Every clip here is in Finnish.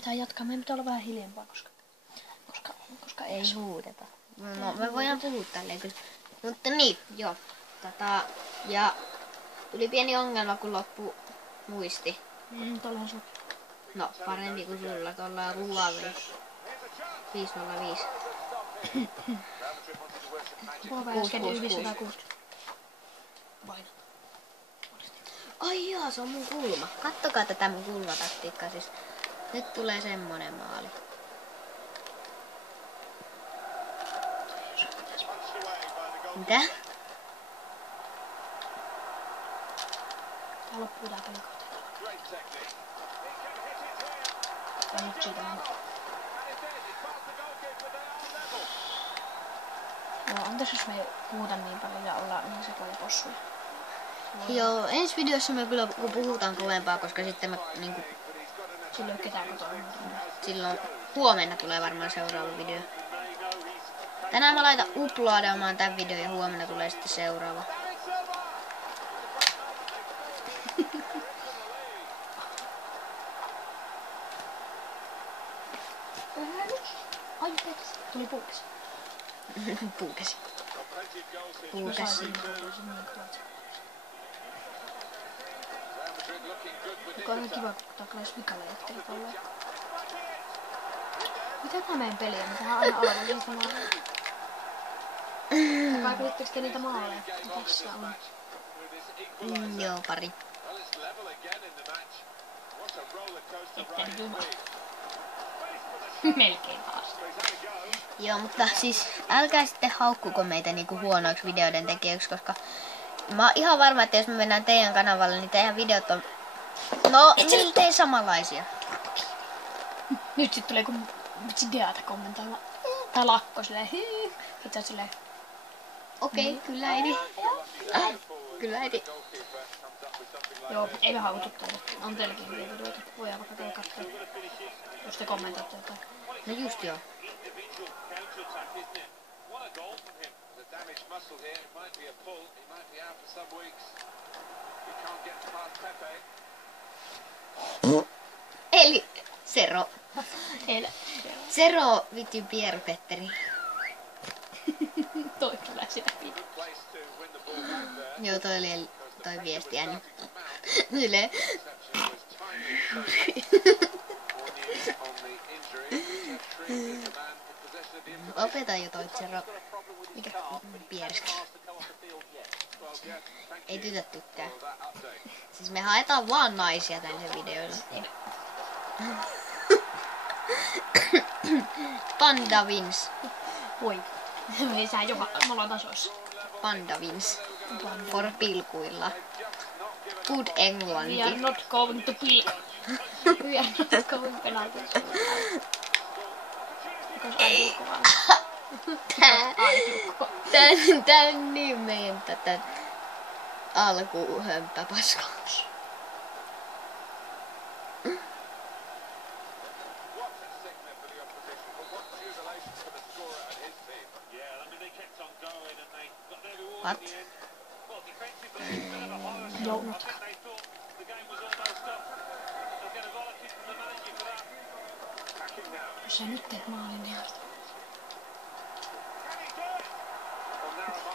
pitää jatkaa. Meidän pitää olla vähän hiljempaa, koska ei huudeta. No, me voidaan puhua tälleen kyllä. Mutta niin, joo. Ja tuli pieni ongelma, kun loppu muisti. Tuolla on sun. No, parempi kuin sulla. Tuolla on Huawei 505. Huawei äsken 960. Ai jaa, se on mun kulma. Kattokaa tätä mun kulmataktiikkaa. Siis nyt tulee semmonen maali. Mitä? Tää loppuu tää peli kohta. Ja nyt siitä mennä. Joo, antais jos me ei puhuta niin paljon ja ollaan niin sekoja possuja. Joo, ensi videossa me kyllä puhutaan kovempaa, koska sitten me niinku... Silloin ei ketään kotona. Silloin huomenna tulee varmaan seuraava video. Tänään mä laitan uploadamaan tän videon ja huomenna tulee sitten seuraava. Ai petäs. Tuli puukesi. Puukesi. Puukesi. Joka on kiva, kun taklais vikalle jätkeli tolleen. Mitä tää meidän peli on? Tähän aina alkaa niitä maaleja. Vai kuvitteko te niitä maaleja? Tässä on. Joo, pari. Etten juma. Melkein taas. Joo, mutta siis älkää sitten haukkuko meitä niinku huonoiksi videoiden tekijöiksi, koska mä oon ihan varma, että jos me mennään teidän kanavalle, niin teidän videot on miltei samanlaisia. Nyt sit tulee kun Deata kommentoimaan. Tai lakko silleen Sitten silleen. Okei, kyllä äiti. Kyllä äiti. Joo, ei me haukuttu teille. On teilläkin videoita. Voidaan vaikka teille katsoa. Jos te kommentoitte jotain. No just joo. Eli Sero. Sero vittu Pierre-Petteri. Toi tulee sitä video. Joo, toi oli toi viestiä. Yle. Opeta jo toi Sero. Mikä? Pierski. Ei tytöt tykkää. Siis me haetaan vaan naisia tänne videoilla. Panda wins. Voi. Me sää joka. Me ollaan tasoissa. Panda wins. For pilkuilla. Good englanti. We are not going to pilk. We are not going penalties. Because I do Tän nimen tätä alkuhömppäpaskaksi. What? Jounatka. Jos sä nyt teet maalin, niin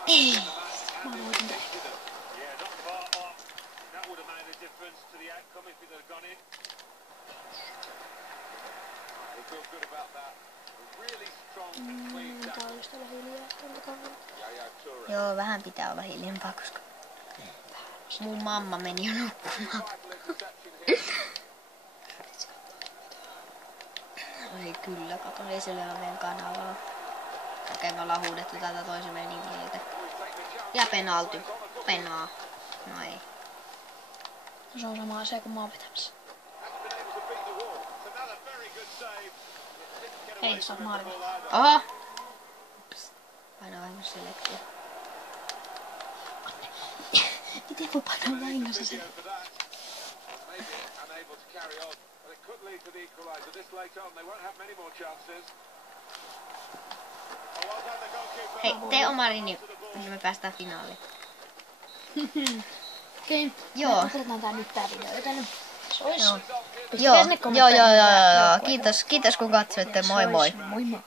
ei. Mä voitin tää. Tää olisi tällä hiljaa. Joo, vähän pitää olla hiljempaa, koska mun mamma meni jo nukkumaan. Ei kyllä, kato, ei sille ole meidän kanavaa. Okei, me ollaan huudettu tätä toisemme nimiltä. Ja penalty. Penaa. No ei. Se on sama asia kuin maan pitämässä. Hei, sä oot maalin. Oho! Paina vahingossa selektio. Miten voi painaa vahingossa se? Hei, tee oma rinni, niin me päästään finaaliin. Okei. Joo. Me otetaan tää nyt tää video, joten se ois Joo, joo. Kiitos kun katsoitte. Moi moi. Moi moi.